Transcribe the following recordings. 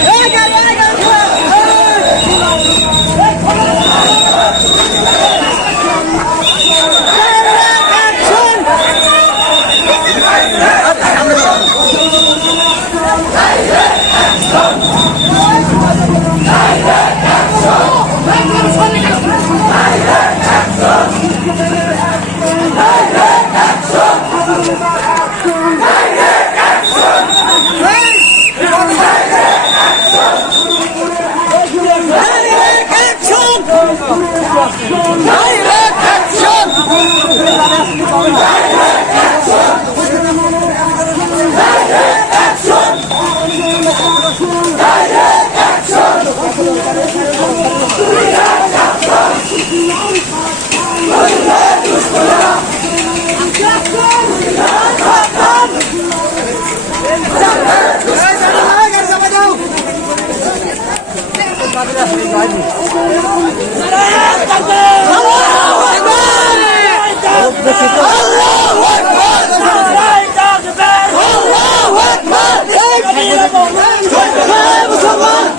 Action!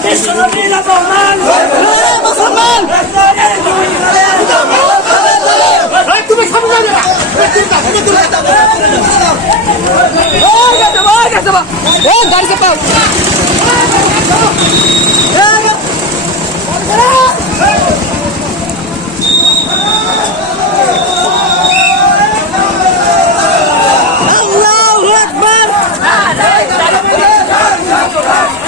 ¡Eso no viene a tomar! ¡Lo vamos a Right.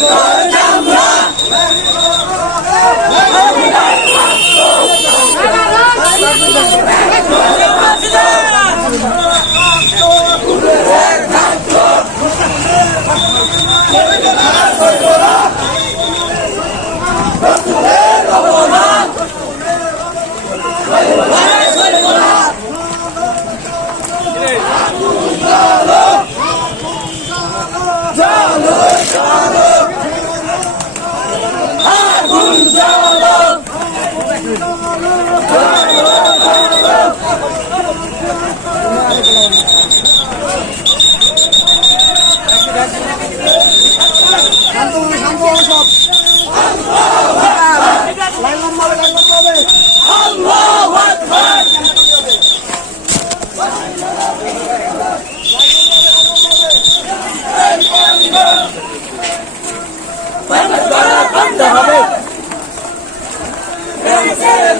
Oh, no! হবে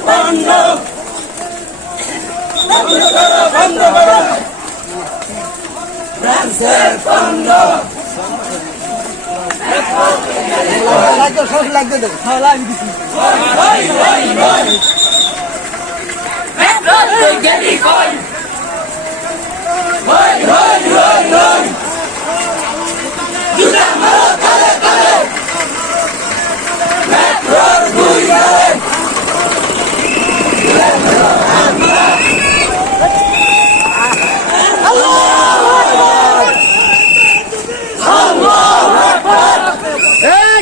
পণ্য বন্ধ করো বন্ধ করো ফ্রান্সের পণ্য হই হই হই পেট্রোল গেলি কই হই হই হই হই জুতা মারো তালে তালে পেট্রোল দুই গালে এই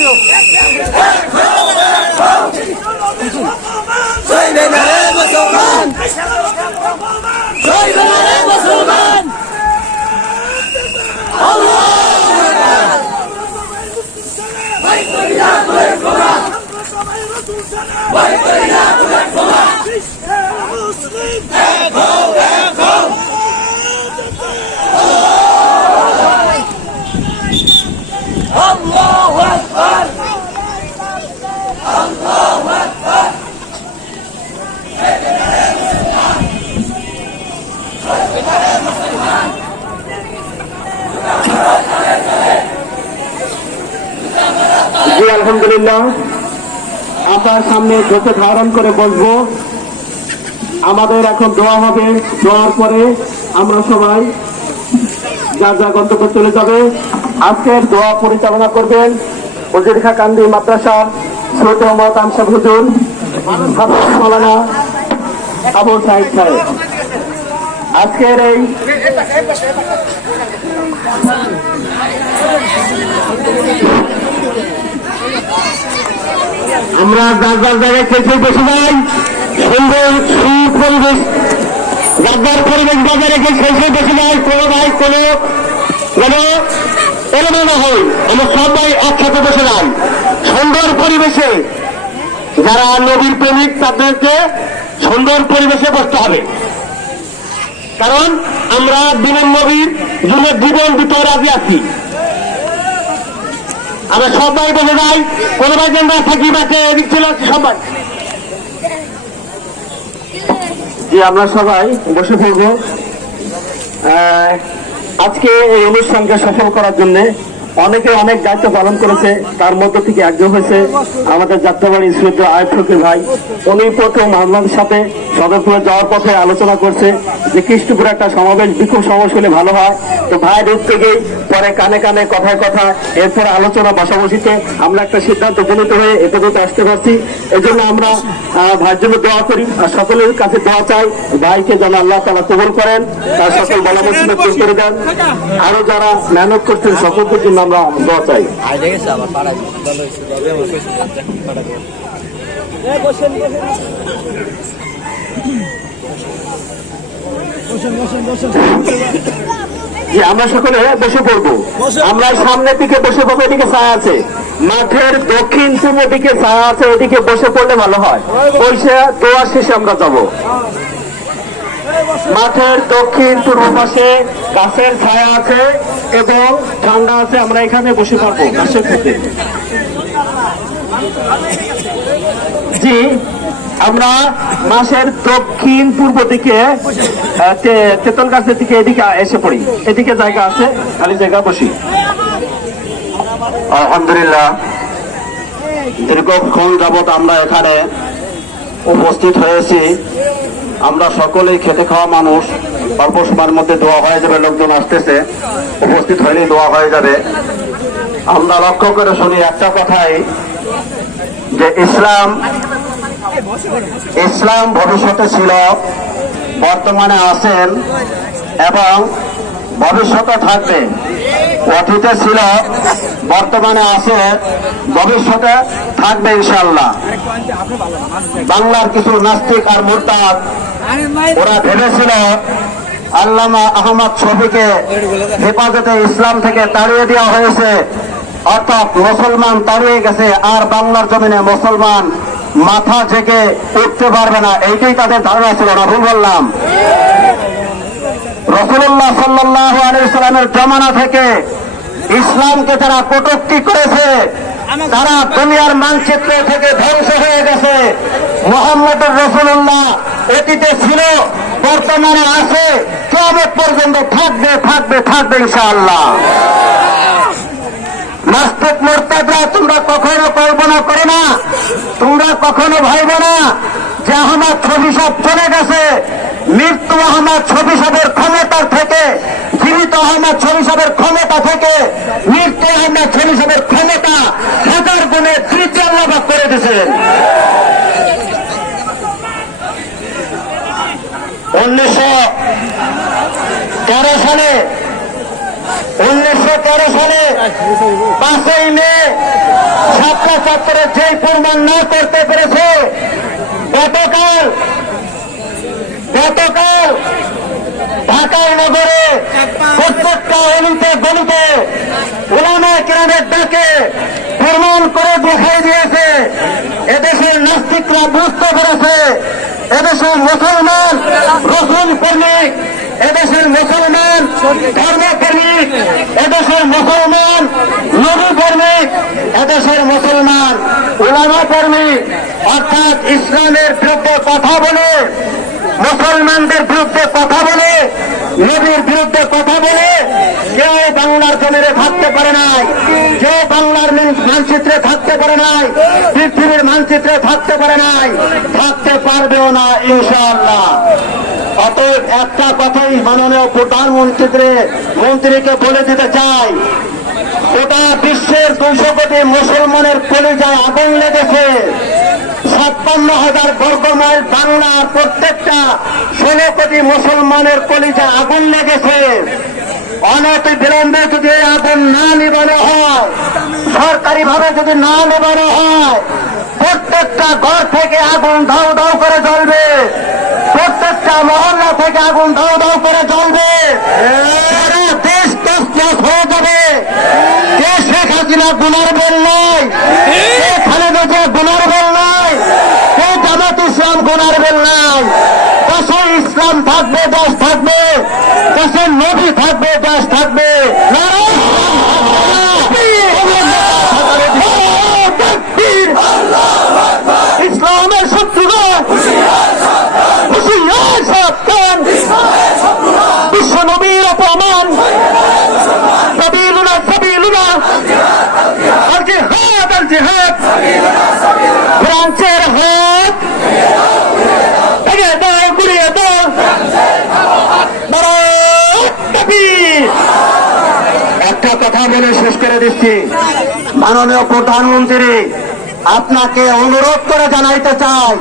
জায়গাটা দেশে যাবার ছিল চলবে না রে মুসলমান চলবে না রে মুসলমান। ভাই করি না করে খোলা ভাই করি না করে খোলা এক হও এক হও আল্লাহু আকবার আল্লাহু আকবার জি আলহামদুলিল্লাহ আপনার সামনে ধোপে ধারণ করে বসবো। আমাদের এখন দোয়া হবে। দোয়ার পরে আমরা সবাই যার যা গন্তব্য চলে যাবে। আজকের দোয়া পরিচালনা করবেন উজিরখা কান্দি মাদ্রাসার সৈয়দ মোহাম্মদ আনসার হুজুর মালানা আবু সাহিদ সাহেব। আজকের এই আমরা যার জায়গায় খেলতে বসে যাই সুন্দর সুপরিবেশ যার পরিবেশ বজায় রেখে খেলতে বসে যাই কোনো ভাই কোনো যেন এলোমেলো হয়। আমরা সবাই একসাথে বসে যাই সুন্দর পরিবেশে যারা নবীর প্রেমিক, তাদেরকে সুন্দর পরিবেশে বসতে হবে। কারণ আমরা দিনের নবীর জন্য জীবন দিতে রাজি আছি। আমরা সবাই বলে যাই কোনো ভাই যেন থাকি বাকে এদিক ছিল সবাই জি, আমরা সবাই বসে পড়ব আজকে এই অনুষ্ঠানকে সফল করার জন্য অনেকে অনেক দায়িত্ব পালন করেছে, তার মধ্য থেকে একজন হয়েছে আমাদের যাত্রাবাড়ি শ্রদ্ধ আয়ব ফকির ভাই। উনি প্রথম আমাদের সাথে সদরপুরে যাওয়ার পথে আলোচনা করছে যে কৃষ্ণপুরে একটা সমাবেশ, বিক্ষোভ সমাবেশ হলে ভালো হয়। তো ভাই রূপ থেকেই পরে কানে কানে, কথায় কথা এরপর আলোচনা বসাবসিতে আমরা একটা সিদ্ধান্ত উপনীত হয়ে এ পর্যন্ত আসতে পারছি। এই জন্য আমরা ভাইয়ের জন্য দোয়া করি আর সকলের কাছে দোয়া চাই, ভাইকে যেন আল্লাহ তারা কবল করেন, তার সকল বলাবর্ষণ করে দেন। আরও যারা মেহনত করছেন সকলদের জন্য আমরা দোয়া চাই। আমার সকলে বসে পড়ব। আমরা সামনের দিকে বসে পড়ব, এদিকে ছায়া আছে। মাঠের দক্ষিণ পূর্ব দিকে ছায়া আছে, এদিকে বসে পড়লে ভালো হয়। বসে দোয়া শেষে আমরা যাব। মাঠের দক্ষিণ পূর্ব পাশে গাছের ছায়া আছে এবং ঠান্ডা আছে, আমরা এখানে বসে পারব গাছের ক্ষেত্রে জি, আমরা মাসের দক্ষিণ পূর্ব দিকে তেতল গাছের দিকে এদিকে এসে পড়ি। এদিকে জায়গা আছে, খালি জায়গা বসি। আলহামদুলিল্লাহ। দীর্ঘক্ষণ যাবৎ আমরা এখানে উপস্থিত হয়েছি। আমরা সকলেই খেতে খাওয়া মানুষ অল্প সময়ের মধ্যে দোয়া হয়ে যাবে, লোকজন আসতেছে, উপস্থিত হলেই দোয়া হয়ে যাবে। আমরা লক্ষ্য করে শুনি একটা কথাই, যে ইসলাম ইসলাম ভবিষ্যতে ছিল, বর্তমানে আছেন, এবং ভবিষ্যতে থাকবে। অতীতে ছিল, বর্তমানে আছে, ভবিষ্যতে থাকবে ইনশাল্লাহ বাংলার কিছু নাস্তিক আর মোরতাদ ওরা ভেবেছিল আল্লামা আহমদ শফিকে হেফাজতে ইসলাম থেকে তাড়িয়ে দেওয়া হয়েছে। অর্থাৎ মুসলমান তাড়িয়ে গেছে আর বাংলার জমিনে মুসলমান মাথা জেগে উঠতে পারবে না। এইটাই তাদের ধারণা ছিল না ভুল বললাম রসুল্লাহ সাল্লাহ আলাইসালামের জমানা থেকে ইসলামকে যারা কটূক্তি করেছে তারা দুনিয়ার মানচিত্র থেকে ধ্বংস হয়ে গেছে। মোহাম্মদ রসুল্লাহ অতীতে ছিল, বর্তমানে আছে কেমন পর্যন্ত থাকবে থাকবে থাকবে ইনশাআল্লাহ। নাস্তিক মোর্তাদরা তোমরা কখনো কল্পনা করো না, তোমরা কখনো ভাইবে না যে আহমদ ছবি সব চলে গেছে। মৃত্যু আহমদ ছবি সবের ক্ষমতার থেকে, জীবিত আহমদ ছবি সবের ক্ষমতা থেকে, মৃত্যু আহমদ ছবি সবের ক্ষমতা হাজার গুণে তৃতীয় লাভ করে দিয়েছেন উনিশশো তেরো সালে, উনিশশো তেরো সালে পাঁচই মে ছাত্র ছাত্রের যেই প্রমাণ না করতে পেরেছে, গতকাল গতকাল ঢাকা নগরে প্রত্যেকটা অলিতে গলিতে ওলামা কিরামের ডাকে প্রমাণ করে দেখাই দিয়েছে এদেশের নাস্তিকরা বুঝতে পেরেছে এদেশের মুসলমান রসুল প্রেমিক এদেশের মুসলমান, ধর্ম প্রেমিক এদেশের মুসলমান, নবী প্রেমিক এদেশের মুসলমান। ওলামা প্রেমিক অর্থাৎ ইসলামের বিরুদ্ধে কথা বলে, মুসলমানদের বিরুদ্ধে কথা বলে, নবীর বিরুদ্ধে কথা বলে, কেউ বাংলার জমিনে থাকতে পারে নাই, কেউ বাংলার মান- মানচিত্রে থাকতে পারে নাই মানচিত্রে থাকতে পারে নাই, থাকতে পারবেও না, ইনশাআল্লাহ। অতএব একটা কথাই মাননীয় প্রধানমন্ত্রীকে, মন্ত্রীকে বলে দিতে চাই। গোটা বিশ্বের দুইশো কোটি মুসলমানের কলিজায় আগুন লেগেছে। ছাপ্পান্ন হাজার বর্গ মাইল বাংলার প্রত্যেকটা ষোলো কোটি মুসলমানের কলিজায় আগুন লেগেছে। অনেক বিলম্বে যদি আগুন না নিবানো হয় সরকারি ভাবে যদি না নিবানো হয় প্রত্যেকটা ঘর থেকে আগুন ধাউ ধাউ করে জ্বলবে। প্রত্যেকটা মহল্লা থেকে আগুন ধাউ ধাউ করে জ্বলবে। দেশ তসনস হয়ে যাবে। কে শেখ হাসিনা গুনার বেল নয় কে খালেদা গুনার বেল নয় কে জামাত ইসলাম গুনার বেল নয় দেশে ইসলাম থাকবে, দেশ থাকবে। দেশে নবী থাকবে, দেশ থাকবে। বলে শেষ করে দিচ্ছি। মাননীয় প্রধানমন্ত্রী, আপনাকে অনুরোধ করে জানাইতে চাই,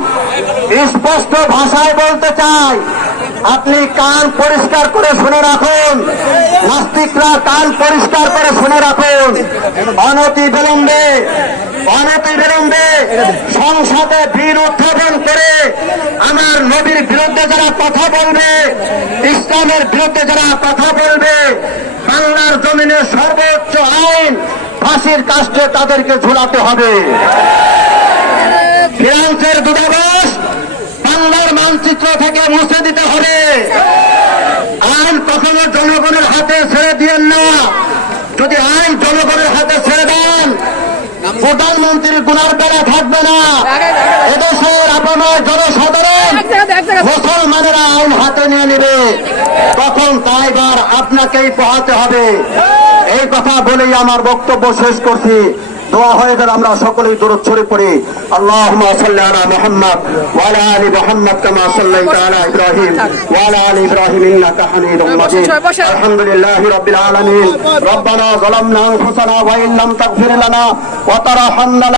স্পষ্ট ভাষায় বলতে চাই, আপনি কান পরিষ্কার করে শুনে রাখুন, নাস্তিকরা কান পরিষ্কার করে শুনে রাখুন। অনতি বিলম্বে অনতি বিলম্বে, সংসদে বিল উত্থাপন করে আমার নবীর বিরুদ্ধে যারা কথা বলবে, ইসলামের বিরুদ্ধে যারা কথা বলবে, বাংলার জমিনে আইন ফাঁসির কাস্টে তাদেরকে ঝুলাতে হবে। ফ্রান্সের দূতাবাস বাংলার মানচিত্র থেকে মুছে দিতে হবে। আইন কখনো জনগণের হাতে ছেড়ে দিয়েন না। যদি আইন জনগণের হাতে ছেড়ে দেন প্রধানমন্ত্রীর গুনার বেলা থাকবে না। এদেশের আপনার জনসাধারণ মুসলমানেরা আইন হাতে নিয়ে নেবে। তখন তাইবার আপনাকেই পোহাতে হবে। এই কথা বলেই আমার বক্তব্য শেষ করছি। দোয়া হয়ে গেলে আমরা সকলেই দূরত ছড়ে পড়ি। আল্লাহ মোহাম্মদ আলা মুহাম্মদ ওয়ালা আলী মোহাম্মদ কামা সাল্লাই তালা ইব্রাহিম ওয়ালা আলী ইব্রাহিম ইন্নাকা হামিদুম মাজিদ। আলহামদুলিল্লাহি রাব্বিল আলামিন। রব্বানা যালামনা আনফুসানা ওয়া ইন তাগফির লানা ওয়া তারহামনা